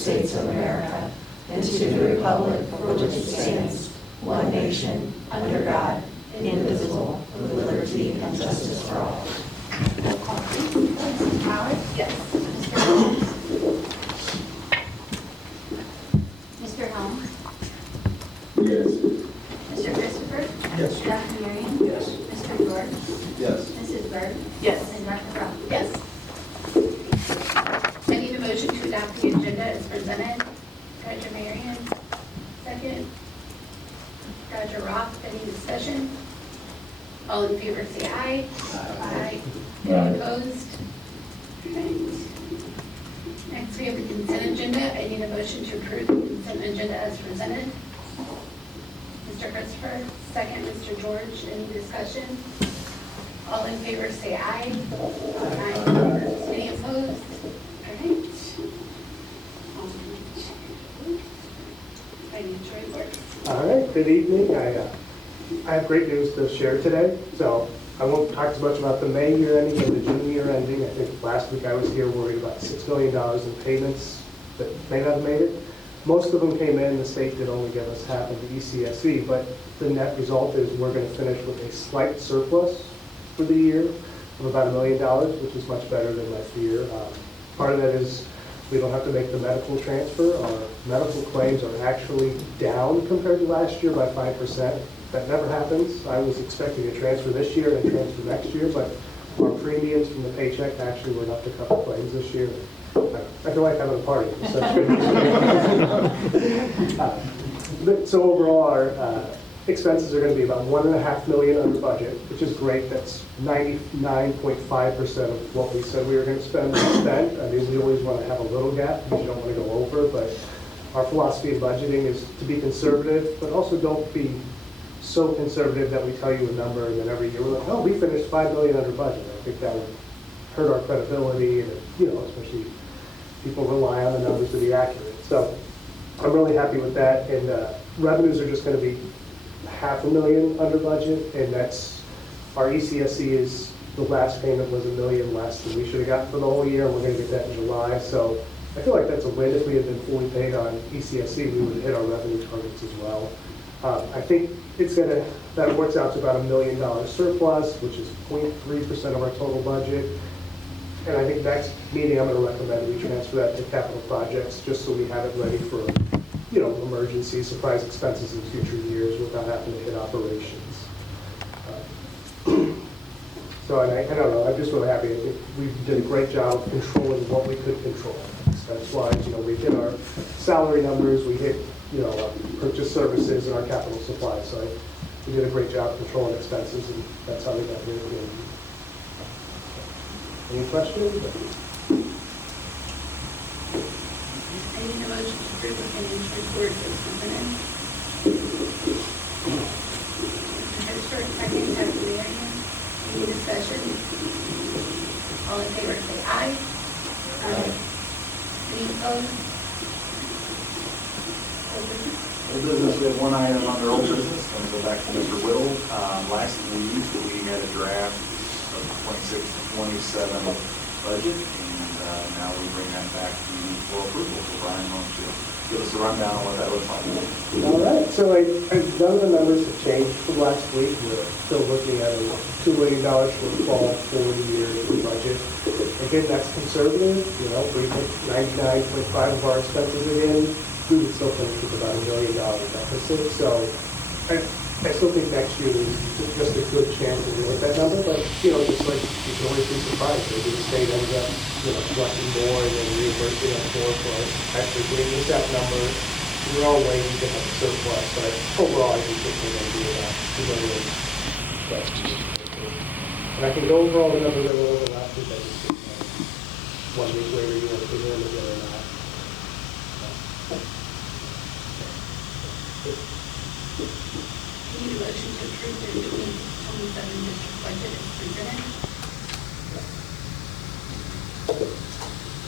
States of America and to the republic for which it stands, one nation, under God, indivisible, with liberty and justice for all. Roll call, please. Mrs. Howard? Yes. Mr. Holmes? Mr. Helms? Yes. Mr. Christopher? Yes. Dr. Marion? Yes. Mr. George? Yes. Mrs. Bird? Yes. And Dr. Brown? Yes. I need a motion to adopt the agenda as presented. Dr. Marion, second. Dr. Roth, any discussion? All in favor say aye. Aye. Any opposed? Alright. Next, we have the consent agenda. I need a motion to approve the consent agenda as presented. Mr. Christopher, second. Mr. George, any discussion? All in favor say aye. Aye. Any opposed? All right. Financial report. All right, good evening. I have great news to share today. So I won't talk as much about the May year ending and the June year ending. I think last week I was here worried about $6 million in payments that may not have made it. Most of them came in. The state did only give us half of the ECSE, but the net result is we're going to finish with a slight surplus for the year of about $1 million, which is much better than last year. Part of that is we don't have to make the medical transfer. Our medical claims are actually down compared to last year by 5%. That never happens. I was expecting a transfer this year and a transfer next year, but our premiums from the paycheck actually were enough to cover claims this year. I feel like having a party. It's such good news. So overall, our expenses are going to be about $1.5 million under budget, which is great. That's 99.5% of what we said we were going to spend. I mean, we always want to have a little gap because you don't want to go over, but our philosophy of budgeting is to be conservative, but also don't be so conservative that we tell you a number and then every year we're like, oh, we finished $5 million under budget. I think that would hurt our credibility, and especially people rely on the numbers to be accurate. So I'm really happy with that, and revenues are just going to be $500,000 under budget, and that's our ECSE is the last payment was $1 million less than we should have gotten for the whole year, and we're going to get that in July. So I feel like that's a win. If we had been fully paid on ECSE, we would have hit our revenue targets as well. I think that works out to about $1 million surplus, which is 0.3% of our total budget. And I think next meeting I'm going to recommend we transfer that to capital projects just so we have it ready for emergency surprise expenses in future years without having to hit operations. So I don't know, I'm just really happy. I think we did a great job of controlling what we could control. Expense-wise, we hit our salary numbers, we hit purchase services and our capital supplies. So we did a great job controlling expenses, and that's how we got here. Any questions? I need a motion to approve the financial report as presented. Mr. Christopher, second. Dr. Marion, any discussion? All in favor say aye. Aye. Any opposed? Old business? Old business, we have one item under old business. I'm going to go back to Mr. Whittle. Last week, we had a draft of 26 to 27 budget, and now we bring that back to you for approval. So Brian, why don't you give us a rundown on what that looks like? All right, so none of the numbers have changed from last week. We're still looking at a $2 million shortfall for the year in budget. Again, that's conservative. We put 99.5 of our expenses again, we would still finish with about $1 million deficit. So I still think next year is just a good chance to hit that number, but just like you can always be surprised. Maybe the state ends up collecting more and then reimbursing us more for actually getting this that number. We're all waiting to have a surplus, but overall I think we're going to be about $2 million. And I can go over all the numbers that were over last week. I just 1 week later you want to figure them together or not. I need a motion to approve the 2027 district budget as presented.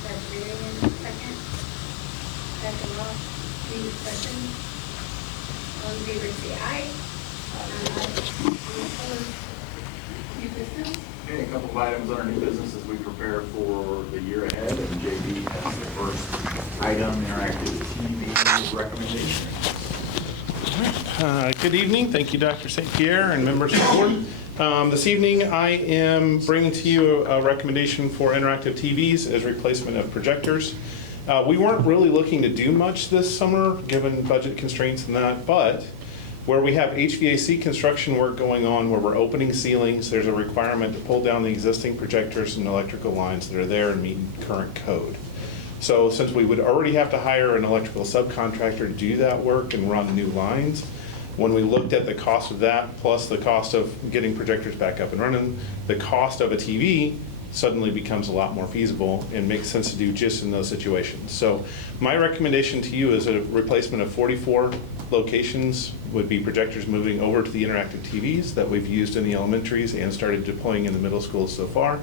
Dr. Marion, second. Dr. Roth, any discussion? All in favor say aye. Aye. Any opposed? New business? Okay, a couple of items under new business as we prepare for the year ahead, and JB has the first item, interactive TV recommendation. Good evening. Thank you, Dr. St. Pierre and members of the board. This evening, I am bringing to you a recommendation for interactive TVs as replacement of projectors. We weren't really looking to do much this summer, given budget constraints and that, but where we have HVAC construction work going on, where we're opening ceilings, there's a requirement to pull down the existing projectors and electrical lines that are there and meet current code. So since we would already have to hire an electrical subcontractor to do that work and run new lines, when we looked at the cost of that, plus the cost of getting projectors back up and running, the cost of a TV suddenly becomes a lot more feasible and makes sense to do just in those situations. So my recommendation to you is a replacement of 44 locations would be projectors moving over to the interactive TVs that we've used in the elementaries and started deploying in the middle schools so far.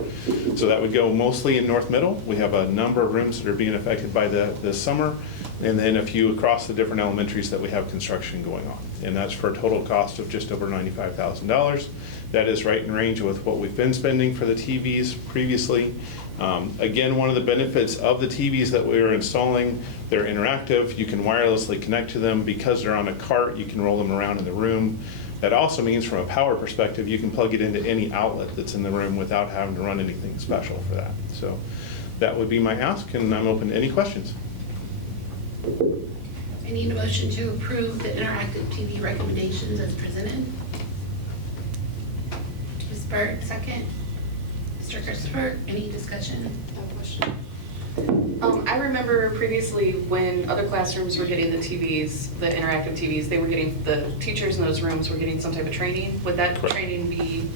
So that would go mostly in North Middle. We have a number of rooms that are being affected by this summer, and then a few across the different elementaries that we have construction going on. And that's for a total cost of just over $95,000. That is right in range with what we've been spending for the TVs previously. Again, one of the benefits of the TVs that we are installing, they're interactive. You can wirelessly connect to them. Because they're on a cart, you can roll them around in the room. That also means from a power perspective, you can plug it into any outlet that's in the room without having to run anything special for that. So that would be my ask, and I'm open to any questions. I need a motion to approve the interactive TV recommendations as presented. Ms. Burt, second. Mr. Christopher, any discussion? No question. I remember previously when other classrooms were getting the TVs, the interactive TVs, they were getting, the teachers in those rooms were getting some type of training. Would that Correct. training be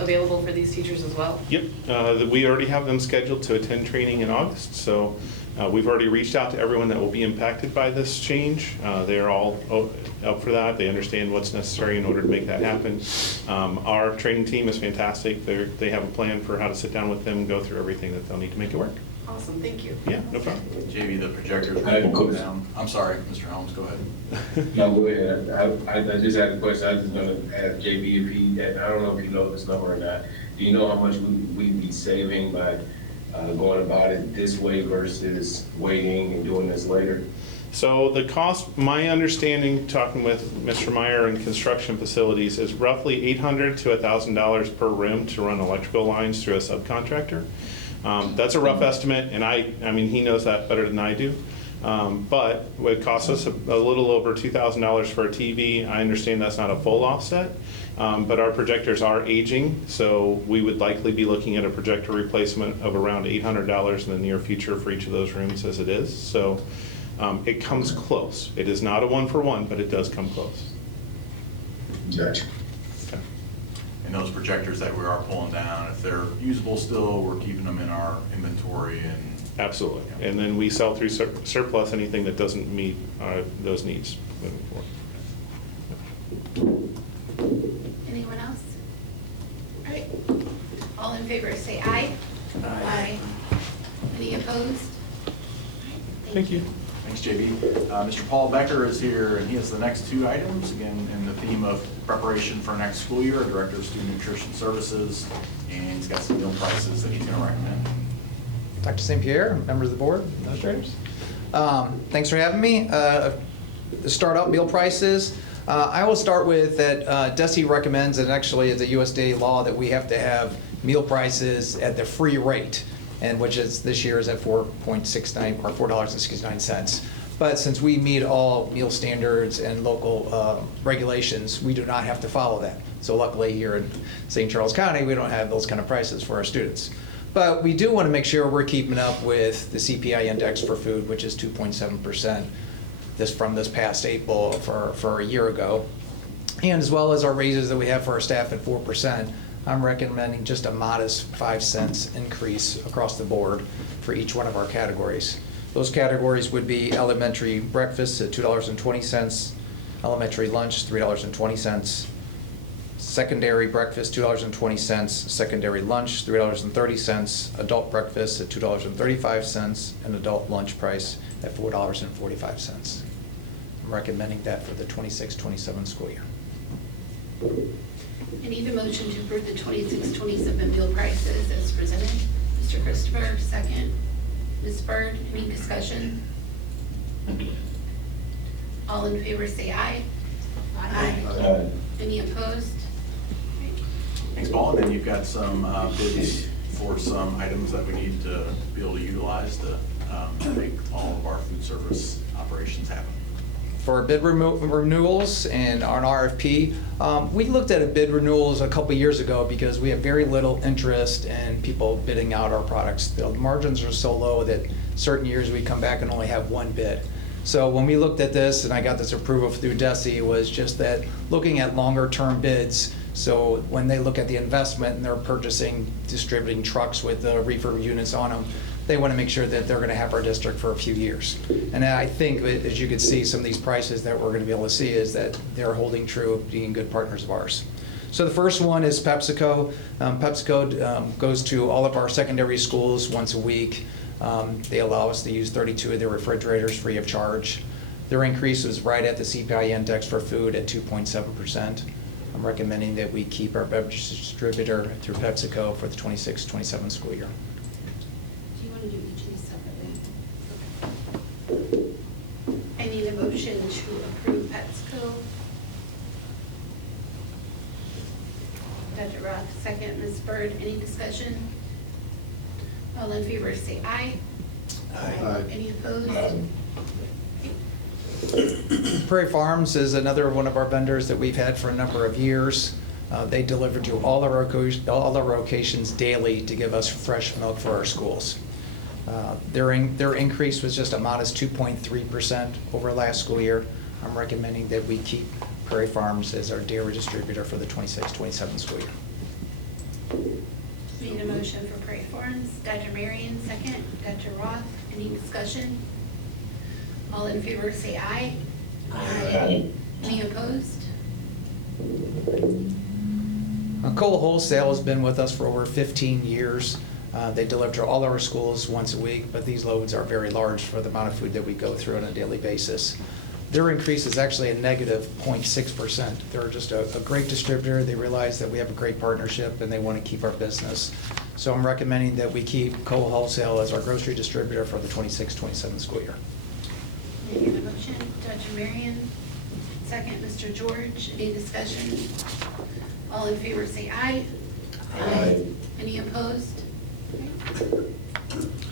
available for these teachers as well? Yep, we already have them scheduled to attend training in August, so we've already reached out to everyone that will be impacted by this change. They're all up for that. They understand what's necessary in order to make that happen. Our training team is fantastic. They have a plan for how to sit down with them and go through everything that they'll need to make it work. Awesome, thank you. Yeah, no problem. JB, the projectors I have a will go question. down. I'm sorry, Mr. Holmes, go ahead. No, go ahead. I just had a question. I was just gonna ask JB if he, I don't know if you know this number or not. Do you know how much we'd be saving by going about it this way versus waiting and doing this later? So the cost, my understanding, talking with Mr. Meyer in construction facilities, is roughly $800 to $1,000 per room to run electrical lines through a subcontractor. That's a rough estimate, and I mean, he knows that better than I do. But it costs us a little over $2,000 for a TV. I understand that's not a full offset, but our projectors are aging, so we would likely be looking at a projector replacement of around $800 in the near future for each of those rooms as it is. So it comes close. It is not a one-for-one, but it does come close. Gotcha. Okay. And those projectors that we are pulling down, if they're usable still, we're keeping them in our inventory and. Absolutely. And then we sell through surplus anything that doesn't meet those needs moving forward. Anyone else? All right. All in favor, say aye. Aye. Any opposed? All right, Thank you. Thanks, JB. Mr. Paul Becker is here, and he has the next two items, again, in the theme of preparation for next school year, Director of Student Nutrition Services, and he's got some meal prices that he's going to recommend. Dr. St. Pierre, members of the board, administrators. Thanks for having me. To start out, meal prices. I will start with that DESE recommends, and actually it's a USDA law, that we have to have meal prices at the free rate, and which is this year is at $4.69 or $4.69. But since we meet all meal standards and local regulations, we do not have to follow that. So luckily here in St. Charles County, we don't have those kind of prices for our students. But we do want to make sure we're keeping up with the CPI index for food, which is 2.7% from this past April for a year ago. And as well as our raises that we have for our staff at 4%, I'm recommending just a modest 5 cents increase across the board for each one of our categories. Those categories would be elementary breakfast at $2.20, elementary lunch $3.20, secondary breakfast $2.20, secondary lunch $3.30, adult breakfast at $2.35, and adult lunch price at $4.45. I'm recommending that for the 26-27 school year. I need a motion to approve the 26-27 meal prices as presented. Mr. Christopher, second. Ms. Byrd, any discussion? All in favor say aye. Aye. Any opposed? Thanks, Paul. And then you've got some bids for some items that we need to be able to utilize to make all of our food service operations happen. For bid renewals and on RFP, we looked at a bid renewals a couple years ago because we have very little interest in people bidding out our products. The margins are so low that certain years we come back and only have one bid. So when we looked at this, and I got this approval through DESI, was just that looking at longer term bids. So when they look at the investment and they're purchasing, distributing trucks with the reefer units on them, they want to make sure that they're going to have our district for a few years. And I think, as you can see, some of these prices that we're going to be able to see is that they're holding true of being good partners of ours. So the first one is PepsiCo. PepsiCo goes to all of our secondary schools once a week. They allow us to use 32 of their refrigerators free of charge. Their increase was right at the CPI index for food at 2.7%. I'm recommending that we keep our beverage distributor through PepsiCo for the 26-27 school year. Do you want to do each of these separately? I need a motion to approve PepsiCo. Dr. Roth, second. Ms. Byrd, any discussion? All in favor say aye. Aye. Any opposed? Prairie Farms is another one of our vendors that we've had for a number of years. They deliver to all our locations daily to give us fresh milk for our schools. Their increase was just a modest 2.3% over last school year. I'm recommending that we keep Prairie Farms as our dairy distributor for the 26-27 school year. Need a motion for Prairie Farms. Dr. Marion, second. Dr. Roth, any discussion? All in favor say aye. Aye. Any opposed? Cola Wholesale has been with us for over 15 years. They deliver to all our schools once a week, but these loads are very large for the amount of food that we go through on a daily basis. Their increase is actually a negative 0.6%. They're just a great distributor. They realize that we have a great partnership and they want to keep our business. So I'm recommending that we keep Cola Wholesale as our grocery distributor for the 26-27 school year. May I get a motion? Dr. Marion, second. Mr. George, any discussion? All in favor say aye. Aye. Any opposed?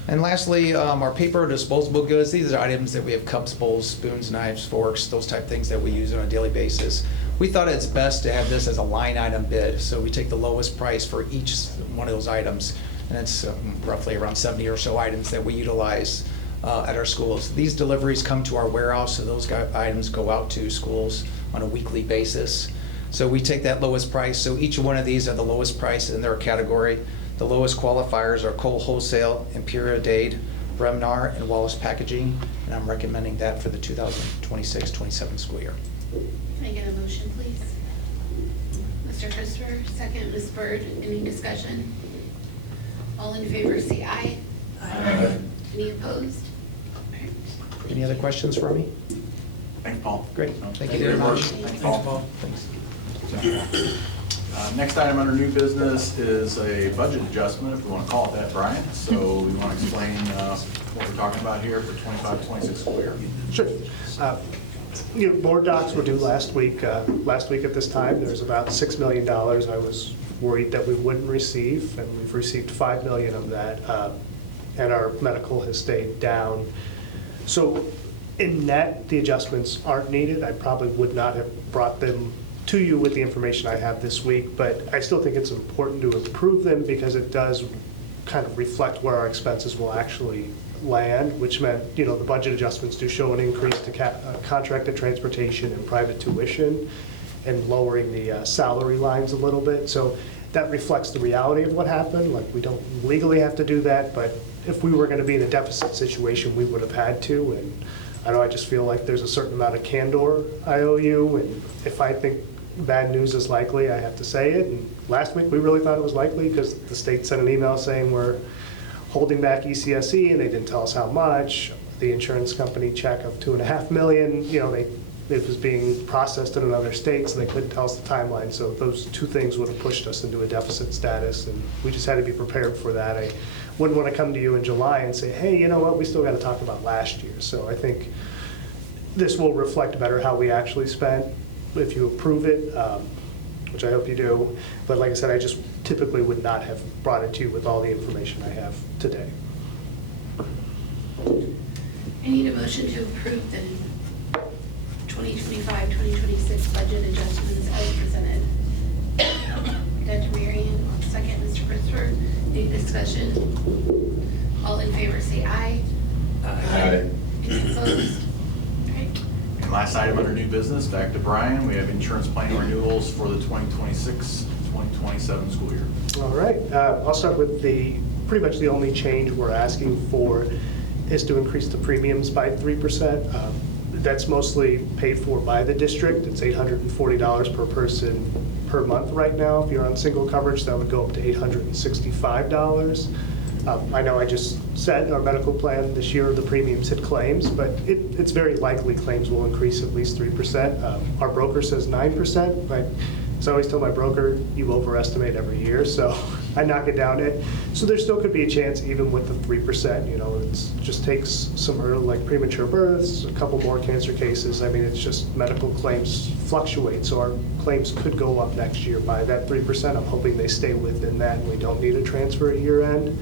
And lastly, our paper disposable goods. These are items that we have cups, bowls, spoons, knives, forks, those type of things that we use on a daily basis. We thought it's best to have this as a line item bid. So we take the lowest price for each one of those items. And it's roughly around 70 or so items that we utilize at our schools. These deliveries come to our warehouse, so those items go out to schools on a weekly basis. So we take that lowest price. So each one of these are the lowest price in their category. The lowest qualifiers are Coal Wholesale, Imperial Dade, Bremnar, and Wallace Packaging, and I'm recommending that for the 2026-27 school year. Can I get a motion, please? Mr. Christopher, second. Ms. Byrd, any discussion? All in favor say aye. Aye. Any opposed? Any other questions for me? Thanks, Paul. Great, thank you very much. Thanks, Paul. Thanks. Next item under new business is a budget adjustment, if we want to call it that, Brian. So we want to explain what we're talking about here for 25-26 school year. Sure. Board docs were due last week. Last week at this time, there was about $6 million I was worried that we wouldn't receive, and we've received $5 million of that, and our medical has stayed down. So in net, the adjustments aren't needed. I probably would not have brought them to you with the information I have this week, but I still think it's important to approve them because it does kind of reflect where our expenses will actually land, which meant, the budget adjustments do show an increase to contracted transportation and private tuition and lowering the salary lines a little bit. So that reflects the reality of what happened. Like, we don't legally have to do that, but if we were going to be in a deficit situation, we would have had to. And I just feel like there's a certain amount of candor I owe you, and if I think bad news is likely, I have to say it. And last week, we really thought it was likely because the state sent an email saying we're holding back ECSE, and they didn't tell us how much. The insurance company check of $2.5 million, they it was being processed in another state, so they couldn't tell us the timeline. So those two things would have pushed us into a deficit status, and we just had to be prepared for that. I wouldn't want to come to you in July and say, hey, you know what, we still got to talk about last year. So I think this will reflect better how we actually spent if you approve it, which I hope you do. But like I said, I just typically would not have brought it to you with all the information I have today. I need a motion to approve the 2025-2026 budget adjustments as presented. Dr. Marion, second, Mr. Christopher. Any discussion? All in favor say aye. Aye. Any opposed? All right. And last item under new business, back to Brian, we have insurance plan renewals for the 2026-2027 school year. All right, I'll start with pretty much the only change we're asking for is to increase the premiums by 3%. That's mostly paid for by the district. It's $840 per person per month right now. If you're on single coverage, that would go up to $865. I know I just said our medical plan this year, the premiums hit claims, but it's very likely claims will increase at least 3%. Our broker says 9%, but as I always tell my broker, you overestimate every year, so I knock it down. So there still could be a chance even with the 3%, you know, it just takes some early, like premature births, a couple more cancer cases. I mean, it's just medical claims fluctuate, so our claims could go up next year by that 3%. I'm hoping they stay within that and we don't need a transfer at year end.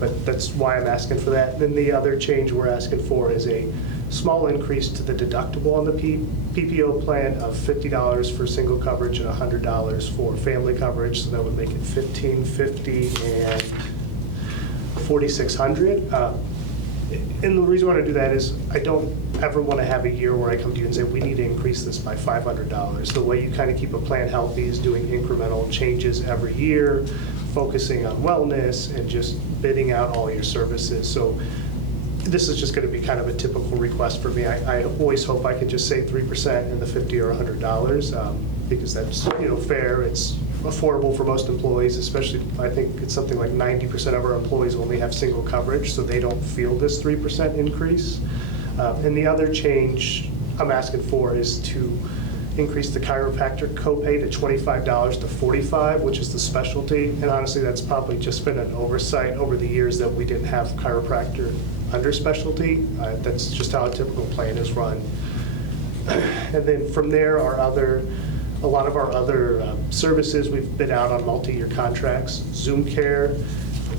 But that's why I'm asking for that. Then the other change we're asking for is a small increase to the deductible on the PPO plan of $50 for single coverage and $100 for family coverage. So that would make it $1,550 and $4,600. And the reason I want to do that is I don't ever want to have a year where I come to you and say, we need to increase this by $500. The way you kind of keep a plan healthy is doing incremental changes every year, focusing on wellness and just bidding out all your services. So this is just going to be kind of a typical request for me. I always hope I can just save 3% in the $50 or $100 because that's, you know, fair. It's affordable for most employees, especially I think it's something like 90% of our employees only have single coverage, so they don't feel this 3% increase. And the other change I'm asking for is to increase the chiropractor copay to $25 to $45, which is the specialty. And honestly, that's probably just been an oversight over the years that we didn't have chiropractor under specialty. That's just how a typical plan is run. And then from there, a lot of our other services, we've been out on multi-year contracts. Zoom Care,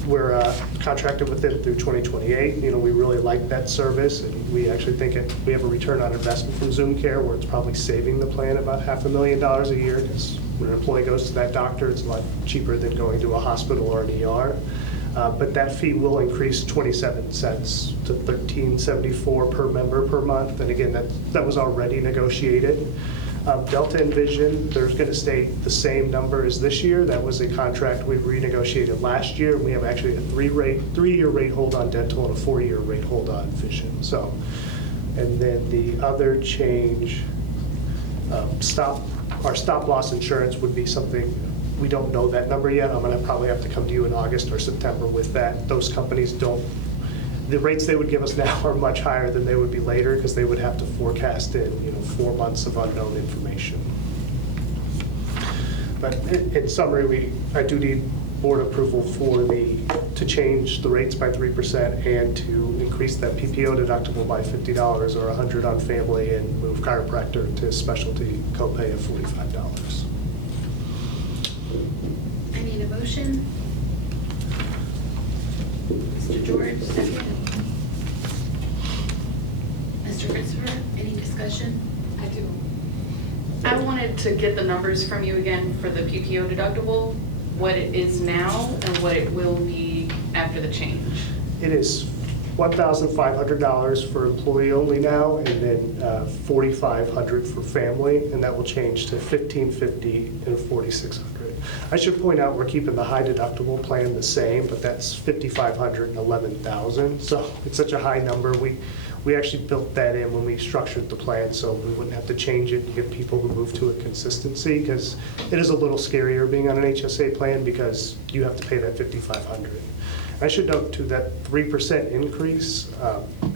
we're contracted with them through 2028. You know, we really like that service, and we actually think we have a return on investment from Zoom Care where it's probably saving the plan about $500,000 a year, because when an employee goes to that doctor, it's a lot cheaper than going to a hospital or an ER. But that fee will increase 27 cents to $13.74 per member per month. And again, that was already negotiated. Delta and Vision, they're going to stay the same number as this year. That was a contract we renegotiated last year. We have actually a three-year rate hold on dental and a 4-year rate hold on vision. So, and then the other change, our stop loss insurance would be something, we don't know that number yet. I'm going to probably have to come to you in August or September with that. Those companies the rates they would give us now are much higher than they would be later because they would have to forecast in 4 months of unknown information. But in summary, I do need board approval to change the rates by 3% and to increase that PPO deductible by $50 or $100 on family and move chiropractor to specialty copay of $45. I need a motion. Mr. George, second. Mr. Christopher, any discussion? I do. I wanted to get the numbers from you again for the PPO deductible, what it is now and what it will be after the change. It is $1,500 for employee only now, and then $4,500 for family, and that will change to $1,550 and $4,600. I should point out we're keeping the high deductible plan the same, but that's $5,500 and $11,000. So it's such a high number. We actually built that in when we structured the plan, so we wouldn't have to change it to give people who move to a consistency, because it is a little scarier being on an HSA plan because you have to pay that $5,500. I should note too that 3% increase,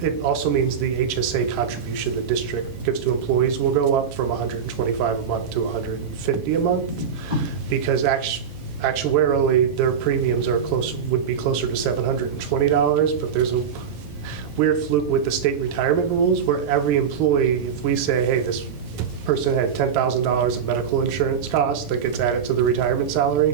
it also means the HSA contribution the district gives to employees will go up from $125 a month to $150 a month, because actuarially, their premiums would be closer to $720, but there's a weird fluke with the state retirement rules where every employee, if we say, hey, this person had $10,000 of medical insurance costs that gets added to the retirement salary,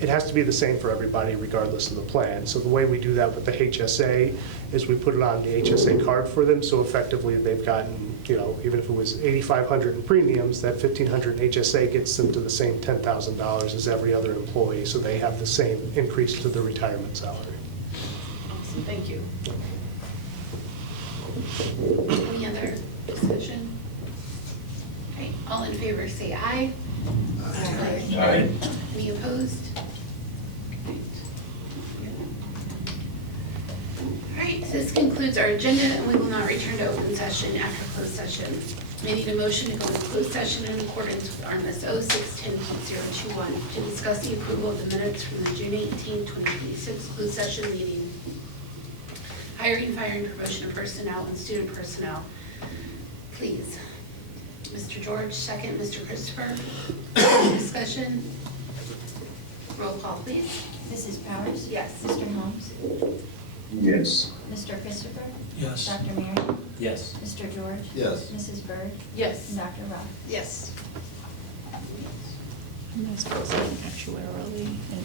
it has to be the same for everybody regardless of the plan. So the way we do that with the HSA is we put it on the HSA card for them, so effectively they've gotten, even if it was $8,500 in premiums, that $1,500 in HSA gets them to the same $10,000 as every other employee, so they have the same increase to the retirement salary. Awesome, thank you. Any other discussion? Okay, all in favor say aye. Aye. Any opposed? All right, so this concludes our agenda, and we will not return to open session after closed session. I need a motion to go into closed session in accordance with RMS 0610.021 to discuss the approval of the minutes from the June 18, 2026 closed session meeting, hiring, firing, promotion of personnel, and student personnel. Please. Mr. George, second. Mr. Christopher. Discussion. Roll call, please. Mrs. Powers? Yes. Mr. Holmes? Yes. Mr. Christopher? Yes. Dr. Marion? Yes. Mr. George? Yes. Mrs. Byrd? Yes. And Dr. Roth? Yes. And this goes in actuarially and